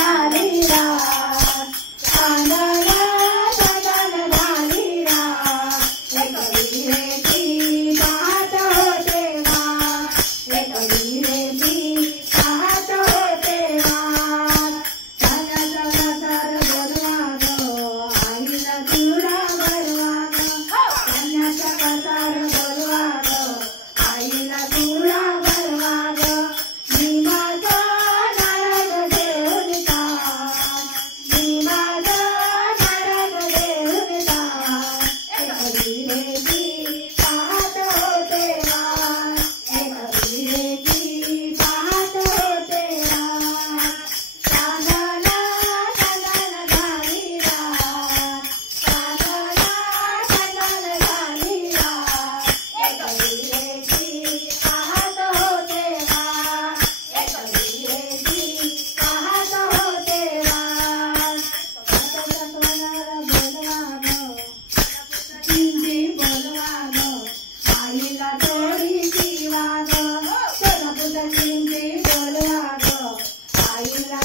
झाली रात, चांदणा चांदण झाली रात, एक विहिरेची पाहत होते वाट, एक विहिरेची पाहत होते वाट. धान्याचा कसार भरवा गं, आईला तुला भरवा गं, धान्याचा कसार भरवा गं, आईला तुला भरवा गं. मी माझा नारळ घेऊन जात, मी माझा नारळ घेऊन जात, एक विहिरेची पाहत होते वाट, एक विहिरेची पाहत होते वाट. चांदणा चांदण झाली रात, चांदणा चांदण झाली रात, एक विहिरेची पाहत होते वाट, एक विहिरेची पाहत होते वाट. सतसतवनाला बोलवा गं, चिंची बोलवा गं, आईला थोडीशी वाग, सदापुता चिंची बोलवा गं, आईला